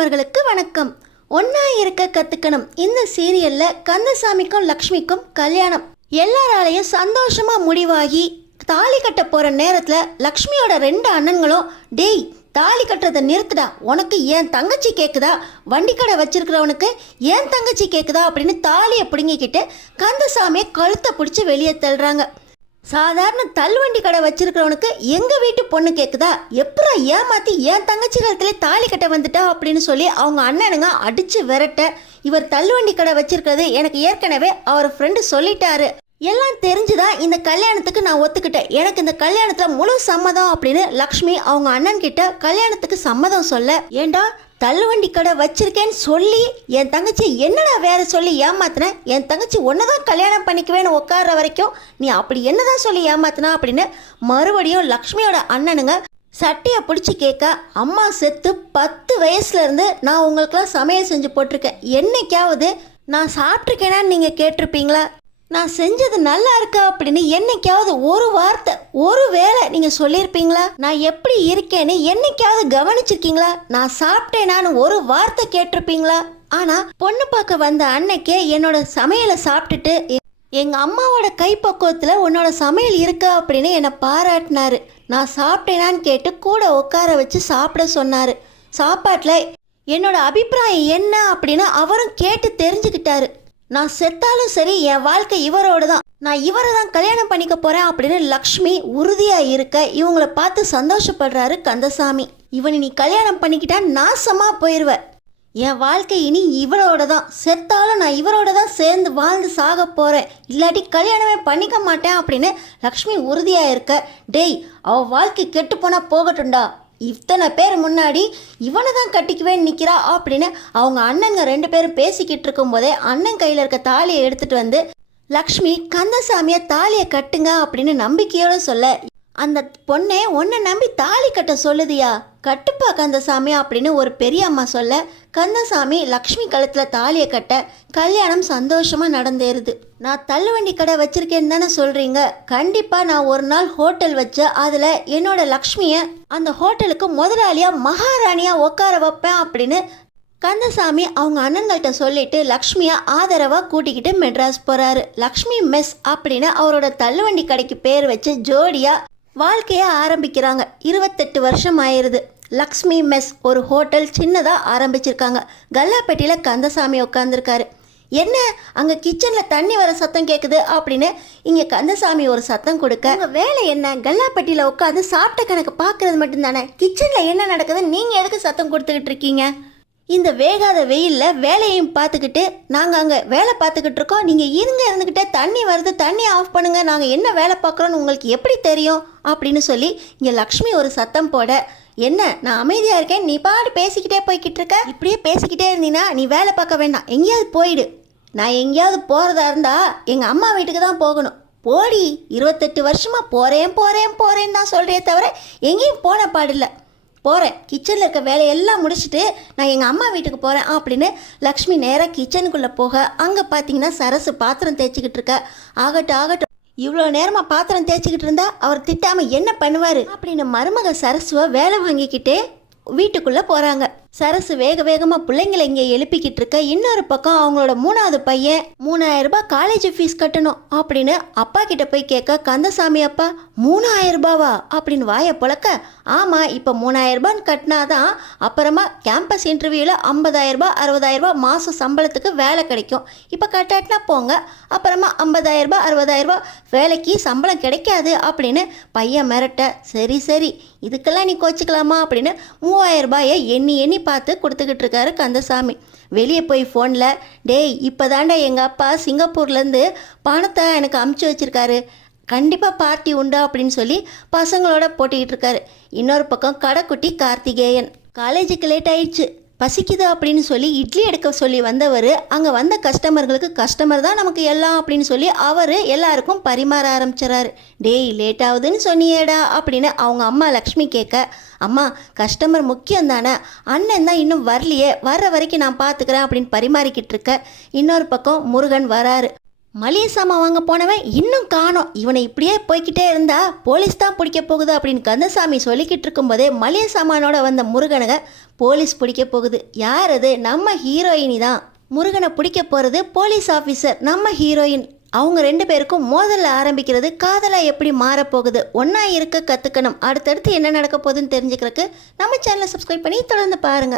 மாணவர்களுக்கு வணக்கம். ஒன்னா இருக்க கத்துக்கணும். இந்த சீரியல்ல கந்தசாமிக்கும் லக்ஷ்மிக்கும் கல்யாணம் எல்லாராலையும் சந்தோஷமா முடிவாகி தாலி கட்ட போற நேரத்துல லக்ஷ்மியோட 2 அண்ணன்களும், டேய் தாலி கட்டுறதை நிறுத்துடா, உனக்கு ஏன் தங்கச்சி கேக்குதா, வண்டி கடை வச்சிருக்கிறவனுக்கு ஏன் தங்கச்சி கேக்குதா அப்படின்னு தாலியை பிடுங்கிக்கிட்டு கந்தசாமியை கழுத்தை பிடிச்சி வெளியே தள்ளுறாங்க. சாதாரண தள்ளுவண்டி கடை வச்சிருக்கிறவனுக்கு எங்க வீட்டு பொண்ணு கேக்குதா, எப்பரா ஏமாத்தி என் தங்கச்சி காலத்துல தாலி கட்ட வந்துட்டா அப்படின்னு சொல்லி அவங்க அண்ணனுங்க அடிச்சு விரட்ட, இவர் தள்ளுவண்டி கடை வச்சிருக்கிறது எனக்கு ஏற்கனவே அவர் ஃப்ரெண்டு சொல்லிட்டாரு, எல்லாம் தெரிஞ்சுதான் இந்த கல்யாணத்துக்கு நான் ஒத்துக்கிட்டேன், எனக்கு இந்த கல்யாணத்துல முழு சம்மதம் அப்படின்னு லக்ஷ்மி அவங்க அண்ணன் கிட்ட கல்யாணத்துக்கு சம்மதம் சொல்ல, ஏண்டா தள்ளுவண்டி கடை வச்சிருக்கேன்னு சொல்லி என் தங்கச்சி என்னடா வேற சொல்லி ஏமாத்தின, என் தங்கச்சி ஒன்னதான் கல்யாணம் பண்ணிக்குவேன்னு உட்கார்ற வரைக்கும் நீ அப்படி என்னதான் சொல்லி ஏமாத்தினா அப்படின்னு மறுபடியும் லக்ஷ்மியோட அண்ணனுங்க சட்டையை பிடிச்சி கேட்க, அம்மா செத்து 10 வயசுல இருந்து நான் உங்களுக்குலாம் சமையல் செஞ்சு போட்டிருக்கேன், என்னைக்காவது நான் சாப்பிட்ருக்கேனான்னு நீங்கள் கேட்டிருப்பீங்களா, நான் செஞ்சது நல்லா இருக்கா அப்படின்னு என்னைக்காவது ஒரு வார்த்தை ஒரு வேளை நீங்கள் சொல்லியிருப்பீங்களா, நான் எப்படி இருக்கேன்னு என்னைக்காவது கவனிச்சிருக்கீங்களா, நான் சாப்பிட்டேனான்னு ஒரு வார்த்தை கேட்டிருப்பீங்களா. ஆனால் பொண்ணு பார்க்க வந்த அன்னைக்கே என்னோட சமையலை சாப்பிட்டுட்டு எங்கள் அம்மாவோட கைப்பக்குவத்தில் உன்னோட சமையல் இருக்கா அப்படின்னு என்னை பாராட்டினாரு, நான் சாப்பிட்டேனான்னு கேட்டு கூட உட்கார வச்சு சாப்பிட சொன்னார், சாப்பாட்டில் என்னோட அபிப்பிராயம் என்ன அப்படின்னு அவரும் கேட்டு தெரிஞ்சுக்கிட்டாரு, நான் செத்தாலும் சரி என் வாழ்க்கை இவரோடு தான், நான் இவரை தான் கல்யாணம் பண்ணிக்க போகிறேன் அப்படின்னு லக்ஷ்மி உறுதியாக இருக்க இவங்கள பார்த்து சந்தோஷப்படுறாரு கந்தசாமி. இவனை நீ கல்யாணம் பண்ணிக்கிட்டா நாசமாக போயிடுவேன், என் வாழ்க்கை இனி இவரோட தான், செத்தாலும் நான் இவரோட தான் சேர்ந்து வாழ்ந்து சாக போகிறேன், இல்லாட்டி கல்யாணமே பண்ணிக்க மாட்டேன் அப்படின்னு லக்ஷ்மி உறுதியாக இருக்க, டேய் அவள் வாழ்க்கை கெட்டு போனால் போகட்டும்டா, இத்தனை பேர் முன்னாடி இவனை தான் கட்டிக்குவேன்னு நிற்கிறா அப்படின்னு அவங்க அண்ணங்க 2 பேரும் பேசிக்கிட்டு இருக்கும்போதே அண்ணன் கையில் இருக்க தாலியை எடுத்துகிட்டு வந்து லக்ஷ்மி கந்தசாமியை தாலியை கட்டுங்க அப்படின்னு நம்பிக்கையோடு சொல்ல, அந்த பொண்ணே உன்னை நம்பி தாலி கட்ட சொல்லுதியா, கட்டுப்பா கந்தசாமி அப்படின்னு ஒரு பெரிய அம்மா சொல்ல, கந்தசாமி லக்ஷ்மி கழுத்தில் தாலியை கட்ட கல்யாணம் சந்தோஷமாக நடந்தேறுது. நான் தள்ளுவண்டி கடை வச்சிருக்கேன்னு தானே சொல்கிறீங்க, கண்டிப்பாக நான் ஒரு நாள் ஹோட்டல் வச்சு அதில் என்னோட லக்ஷ்மியை அந்த ஹோட்டலுக்கு முதலாளியாக மகாராணியாக உட்கார வைப்பேன் அப்படின்னு கந்தசாமி அவங்க அண்ணன்கள்கிட்ட சொல்லிட்டு லக்ஷ்மியை ஆதரவாக கூட்டிக்கிட்டு மெட்ராஸ் போகிறாரு. லக்ஷ்மி மெஸ் அப்படின்னு அவரோட தள்ளுவண்டி கடைக்கு பேர் வச்சு ஜோடியாக வாழ்க்கையை ஆரம்பிக்கிறாங்க. 28 வருஷம் ஆயிடுது. லக்ஷ்மி மெஸ் ஒரு ஹோட்டல் சின்னதாக ஆரம்பிச்சிருக்காங்க. கல்லாப்பேட்டியில் கந்தசாமி உட்காந்துருக்காரு. என்ன அங்கே கிச்சனில் தண்ணி வர சத்தம் கேட்குது அப்படின்னு இங்கே கந்தசாமி ஒரு சத்தம் கொடுக்க, உங்கள் வேலை என்ன, கல்லாப்பட்டியில் உட்காந்து சாப்பிட்ட கணக்கு பார்க்குறது மட்டும்தானே, கிச்சனில் என்ன நடக்குதுன்னு நீங்கள் எதுக்கு சத்தம் கொடுத்துக்கிட்டு இருக்கீங்க, இந்த வேகாத வெயிலில் வேலையும் பார்த்துக்கிட்டு நாங்கள் அங்கே வேலை பார்த்துக்கிட்டு இருக்கோம், நீங்கள் இருந்துக்கிட்டே தண்ணி வருது தண்ணி ஆஃப் பண்ணுங்கள், நாங்கள் என்ன வேலை பார்க்குறோன்னு உங்களுக்கு எப்படி தெரியும் அப்படின்னு சொல்லி இங்கே லக்ஷ்மி ஒரு சத்தம் போட, என்ன நான் அமைதியாக இருக்கேன் நீ பாட்டு பேசிக்கிட்டே போய்கிட்டு இருக்க, இப்படியே பேசிக்கிட்டே இருந்தீங்கன்னா நீ வேலை பார்க்க வேண்டாம், எங்கேயாவது போயிடு, நான் எங்கேயாவது போகிறதா இருந்தால் எங்கள் அம்மா வீட்டுக்கு தான் போகணும், போடி, 28 வருஷமாக போகிறேன் போகிறேன் போகிறேன்னு தான் சொல்கிறே தவிர எங்கேயும் போன பாடில்லை, போகிறேன் கிச்சனில் இருக்க வேலையெல்லாம் முடிச்சுட்டு நான் எங்கள் அம்மா வீட்டுக்கு போகிறேன் அப்படின்னு லக்ஷ்மி நேராக கிச்சனுக்குள்ளே போக, அங்கே பார்த்தீங்கன்னா சரசு பாத்திரம் தேய்ச்சிக்கிட்டு இருக்க. ஆகட்டும் இவ்வளோ நேரமாக பாத்திரம் தேய்ச்சிக்கிட்டு இருந்தா அவர் திட்டாமல் என்ன பண்ணுவார் அப்படின்னு மருமக சரசுவை வேலை வாங்கிக்கிட்டே வீட்டுக்குள்ளே போகிறாங்க. சரசு வேக வேகமாக பிள்ளைங்களை இங்கே எழுப்பிக்கிட்டு இருக்க, இன்னொரு பக்கம் அவங்களோட 3வது பையன் 3000 ரூபாய் காலேஜ் ஃபீஸ் கட்டணும் அப்படின்னு அப்பா கிட்ட போய் கேட்க, கந்தசாமி அப்பா 3000 ரூபாவா அப்படின்னு வாயை புழக்க, ஆமாம் இப்போ 3000 ரூபான்னு கட்டினாதான் அப்புறமா கேம்பஸ் இன்டர்வியூவில் 50,000 ரூபாய் 60,000 ரூபாய் மாதம் சம்பளத்துக்கு வேலை கிடைக்கும், இப்போ கட்டாட்டினா போங்க, அப்புறமா 50,000 ரூபாய் 60,000 ரூபாய் வேலைக்கு சம்பளம் கிடைக்காது அப்படின்னு பையன் மிரட்ட, சரி இதுக்கெல்லாம் நீ கோச்சிக்கலாமா அப்படின்னு 3000 ரூபாயை எண்ணி பார்த்து கொடுத்துக்கிட்டு இருக்காரு கந்தசாமி. வெளியே போய் ஃபோனில், டேய் இப்போ தாண்டா எங்கள் அப்பா சிங்கப்பூர்லேருந்து பணத்தை எனக்கு அமுச்சு வச்சுருக்காரு, கண்டிப்பாக பார்ட்டி உண்டா அப்படின்னு சொல்லி பசங்களோட போட்டிக்கிட்டு இருக்காரு. இன்னொரு பக்கம் கடைக்குட்டி கார்த்திகேயன் காலேஜுக்கு லேட் ஆயிடுச்சு, பசிக்குது அப்படின்னு சொல்லி இட்லி எடுக்க சொல்லி வந்தவர் அங்கே வந்த கஸ்டமர்களுக்கு கஸ்டமர் தான் நமக்கு எல்லாம் அப்படின்னு சொல்லி அவர் எல்லாருக்கும் பரிமாற ஆரம்பிச்சிடறாரு. டேய் லேட் ஆகுதுன்னு சொன்னியேடா அப்படின்னு அவங்க அம்மா லக்ஷ்மி கேட்க, அம்மா கஸ்டமர் முக்கியம் தானே, அண்ணன் தான் இன்னும் வரலையே, வர்ற வரைக்கும் நான் பார்த்துக்கிறேன் அப்படின்னு பரிமாறிக்கிட்டு இருக்க. இன்னொரு பக்கம் முருகன் வராரு. மளிகை சாமான் வாங்க போனவன் இன்னும் காணோம், இவனை இப்படியே போய்கிட்டே இருந்தா போலீஸ் தான் பிடிக்க போகுது அப்படின்னு கந்தசாமி சொல்லிக்கிட்டு இருக்கும்போதே மளிகை சாமானோட வந்த முருகனை போலீஸ் பிடிக்க போகுது. யார் அது? நம்ம ஹீரோயினி தான். முருகனை பிடிக்க போகிறது போலீஸ் ஆஃபீஸர், நம்ம ஹீரோயின். அவங்க 2 பேருக்கும் மோதல்ல ஆரம்பிக்கிறது. காதலா எப்படி மாறப்போகுது? ஒன்றா இருக்க கற்றுக்கணும். அடுத்தடுத்து என்ன நடக்க போகுதுன்னு தெரிஞ்சுக்கிறதுக்கு நம்ம சேனலை சப்ஸ்கிரைப் பண்ணி தொடர்ந்து பாருங்கள்.